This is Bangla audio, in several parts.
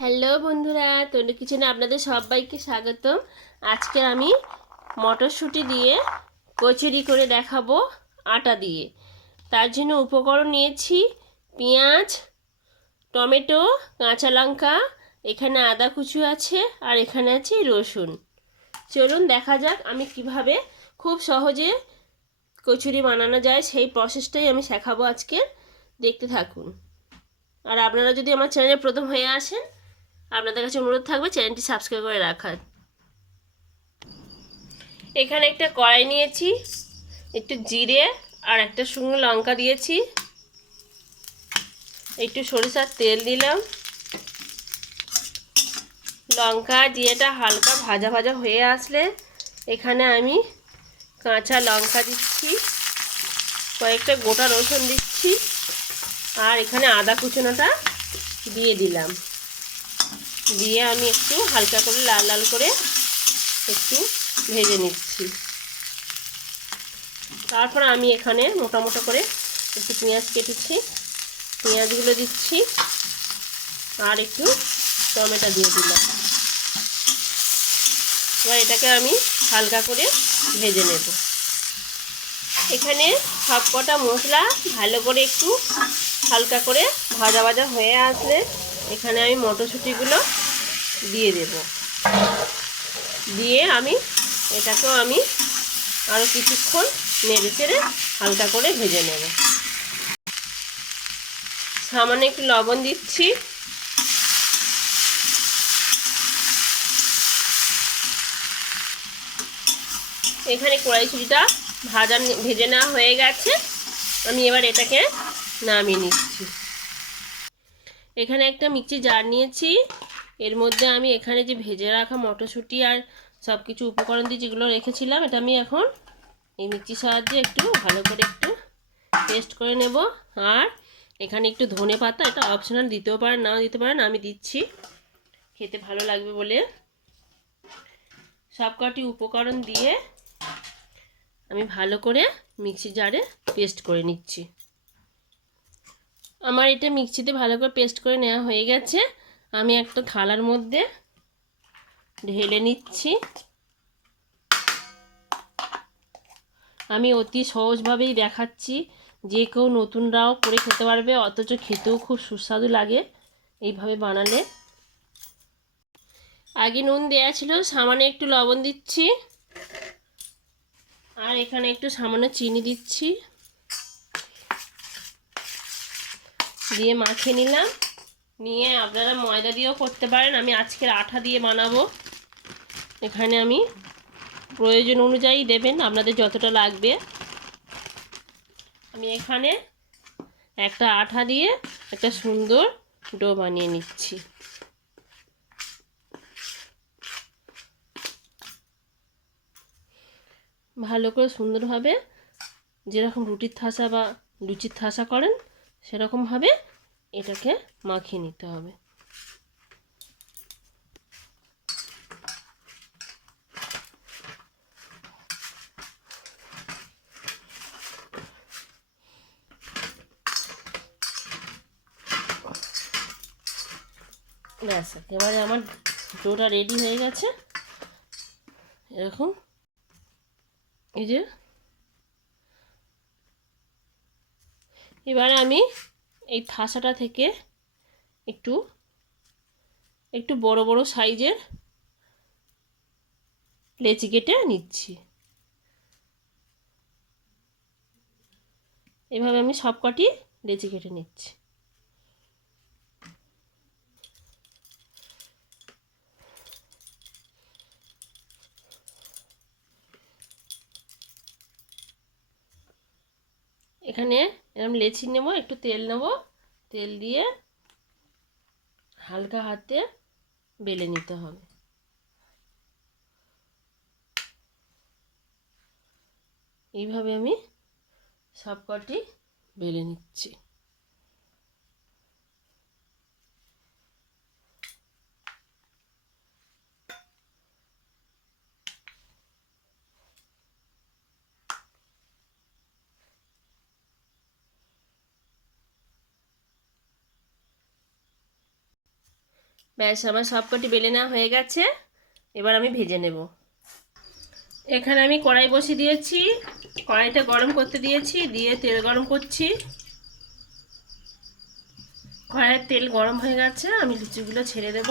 হ্যালো বন্ধুরা, তনু কিচেনে আপনাদের সবাইকে স্বাগতম। আজকে আমি মটরশুঁটি দিয়ে কচুরি করে দেখাবো আটা দিয়ে। তার জন্য উপকরণ নিয়েছি পেঁয়াজ, টমেটো, কাঁচা লঙ্কা, এখানে আদা কুচু আছে আর এখানে আছে রসুন। চলুন দেখা যাক আমি কিভাবে খুব সহজে কচুরি বানানো যায় সেই প্রসেসটাই আমি শেখাবো আজকে। দেখতে থাকুন। আর আপনারা যদি আমার চ্যানেলে প্রথম হয়ে আসেন, আপনাদের কাছে অনুরোধ থাকবে চ্যানেলটি সাবস্ক্রাইব করে রাখার। এখানে একটা কড়াই নিয়েছি, একটু জিরে আর একটা শুকনো লঙ্কা দিয়েছি, একটু সরিষার তেল দিলাম। লঙ্কা জিরেটা হালকা ভাজা ভাজা হয়ে আসলে এখানে আমি কাঁচা লঙ্কা দিচ্ছি, কয়েকটা গোটা রসুন দিচ্ছি আর এখানে আদা কুচনোটা দিয়ে দিলাম। দিয়ে আমি একটু হালকা করে লাল লাল করে একটু ভেজে নিচ্ছি। তারপর আমি এখানে মোটা মোটা করে একটু পেঁয়াজ কেটেছি, পেঁয়াজগুলো দিচ্ছি আর একটু টমেটো দিয়ে দিলাম। এবার এটাকে আমি হালকা করে ভেজে নেব। এখানে সব কটা মশলা ভালো করে একটু হালকা করে ভাজা ভাজা হয়ে আসলে এখানে আমি মটরশুঁটিগুলো দিয়ে দেব। দিয়ে এটাকেও আমি আরও কিছুক্ষণ নেড়ে চেড়ে হালকা করে ভেজে নেব। সামান্য একটু লবণ দিচ্ছি, এখানে কড়াইশুঁটিটা ভেজে নেওয়া হয়ে গেছে। আমি এবার এটাকে নামিয়ে নিচ্ছি। এখানে একটা মিক্সি জার নিয়েছি, এর মধ্যে আমি এখানে যে ভেজে রাখা মটরশুঁটি আর সব কিছু উপকরণ দিয়ে যেগুলো রেখেছিলাম এটা আমি এখন এই মিক্সির সাহায্যে একটু ভালো করে একটু পেস্ট করে নেব। আর এখানে একটু ধনে পাতা, এটা অপশনাল, দিতেও পারেন নাও দিতে পারেন, আমি দিচ্ছি খেতে ভালো লাগবে বলে। সব কটি উপকরণ দিয়ে আমি ভালো করে মিক্সি জারে পেস্ট করে নিচ্ছি। আমার এটা মিক্সিতে ভালো করে পেস্ট করে নেওয়া হয়ে গেছে। আমি একটা থালার মধ্যে ঢেলে নিচ্ছি। আমি অতি সহজভাবেই দেখাচ্ছি, যে কেউ নতুনরাও করে খেতে পারবে, অথচ খেতেও খুব সুস্বাদু লাগে এইভাবে বানালে। আগে নুন দেওয়া ছিল, সামান্য একটু লবণ দিচ্ছি আর এখানে একটু সামান্য চিনি দিচ্ছি, দিয়ে মাখিয়ে নিলাম। নিয়ে আপনারা ময়দা দিয়েও করতে পারেন, আমি আজকের আঠা দিয়ে বানাবো। এখানে আমি প্রয়োজন অনুযায়ী দেবেন আপনাদের যতটা লাগবে। আমি এখানে একটা আঠা দিয়ে একটা সুন্দর ডো বানিয়ে নিচ্ছি। ভালো করে সুন্দরভাবে যেরকম রুটির থাসা বা লুচির থাসা করেন সেরকমভাবে এটাকে মাখিয়ে নিতে হবে। ব্যাস, এবারে আমার ডোটা রেডি হয়ে গেছে। এরকম এই যে, এবারে আমি এই থাসাটা থেকে একটু একটু বড় বড় সাইজের লেচি কেটে নিচ্ছি। এভাবে আমি সব কটি লেচি কেটে নিচ্ছি। এখানে এরকম লেচি নেব, একটু তেল নেব, তেল দিয়ে হালকা হাতে বেলে নিতে হবে। এইভাবে আমি সব কটি বেলে নিচ্ছি। ব্যাস আমার সবকটি বেলে নেওয়া হয়ে গেছে। এবার আমি ভেজে নেব। এখানে আমি কড়াই বসিয়ে দিয়েছি, কড়াইটা গরম করতে দিয়েছি, দিয়ে তেল গরম করছি। কড়াইয়ের তেল গরম হয়ে গেছে, আমি লুচিগুলো ছেড়ে দেব।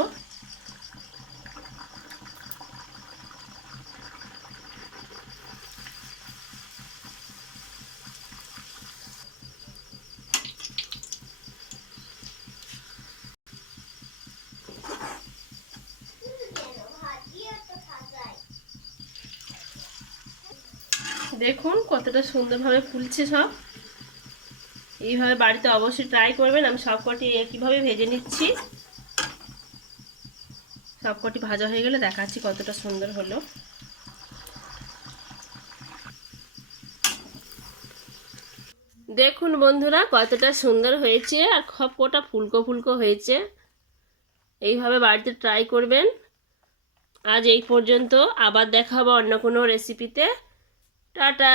দেখুন কতটা সুন্দরভাবে ফুলছে সব। এইভাবে বাড়িতে অবশ্যই ট্রাই করবেন। আমি সবকটি একইভাবে ভেজে নিচ্ছি। সবকটি ভাজা হয়ে গেলে দেখাচ্ছি কতটা সুন্দর হলো। দেখুন বন্ধুরা কতটা সুন্দর হয়েছে, আর সবকটা ফুলকো ফুলকো হয়েছে। এইভাবে বাড়িতে ট্রাই করবেন। আজ এই পর্যন্ত, আবার দেখা হবে অন্য কোনো রেসিপিতে। টাটা।